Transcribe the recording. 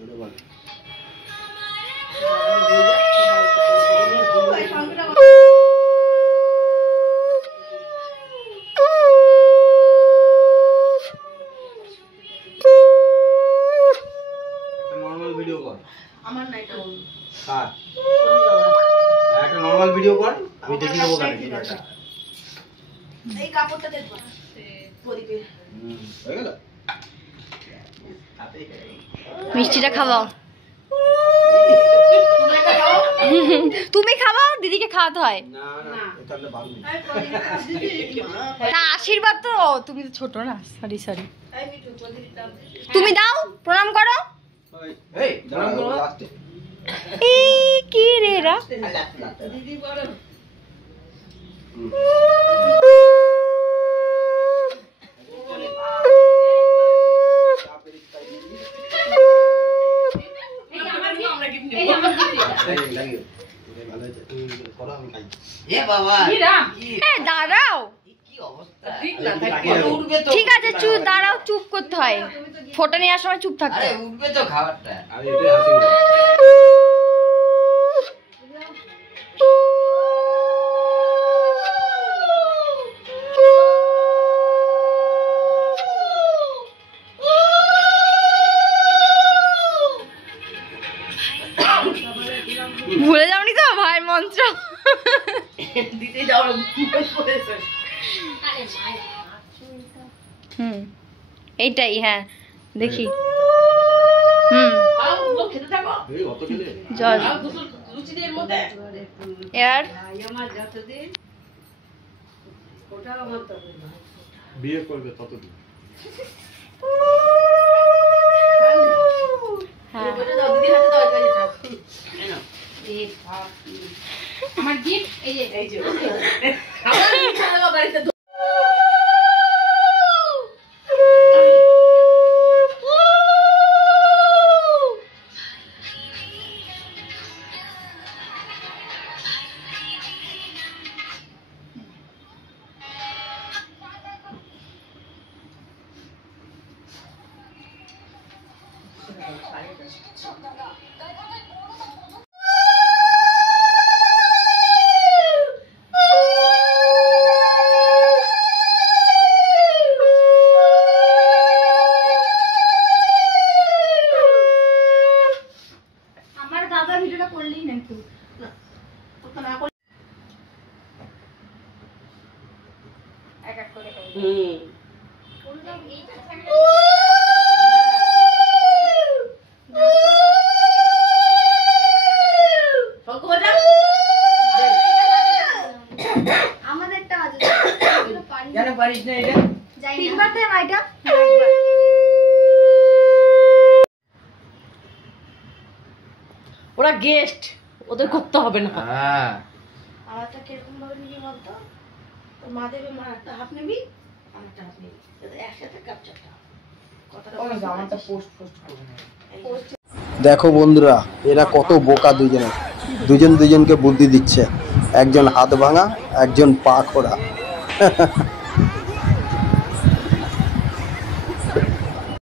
Normal video কর। আমার না এটা কাট। একটা নরমাল ভিডিও কর, আমি দেখি নেবো গানে ভিডিওটা। এই কাপড়টা দেখো প্রদীপে হয়ে গেল। মিষ্টিটা খাওয়াও। তুমি খাওয়াও, দিদিকে খাওয়াতে হয় না না, তাহলে ভালো না। আশীর্বাদ তো, তুমি তো ছোট না। সরি সরি, এই মিঠু প্রদীপটা তুমি দাও, প্রণাম করো। এই প্রণাম করো লাস্টে। এই কি রে রা, দিদি বড় দাঁড়াও। ঠিক আছে, দাঁড়াও, চুপ করতে হয়। ফটো নেওয়ার সময় চুপ থাকতে হয়। উঠবে তো খাবারটা। ভুলে যাওনি তো ভাইয়ের মন্ত্র? দিতে যাও এইটাই, হ্যাঁ দেখি। খেতে থাকো জল লুচিদের মধ্যে এর আমার যতদিন ওটা আমার তো বিয়ে করবে ততদিন। হ্যাঁ, আমার গিফট এই যে বাড়িতে আমার দাদা ভিডিওটা করলেই না একটু। এক এক করে আমাদেরটা আছে, জান পারিস না এটা তিনবার দে মাইটা। ওরা গেস্ট, ওদের করতে হবে না। হ্যাঁ, আমারটা কিরকম ভাবে নিবি বলতো? তোর মা দেবে, মা একটা হাফ নিবি, আমারটা হাফ নিবি, একসাথে ক্যাপচারটা কথাটা আমারটা পোস্ট করবে না। দেখো বন্ধুরা, এরা কত বোকা দুজনে, দুজনকে বুদ্ধি দিচ্ছে। একজন হাত ভাঙা, একজন পা খোড়া।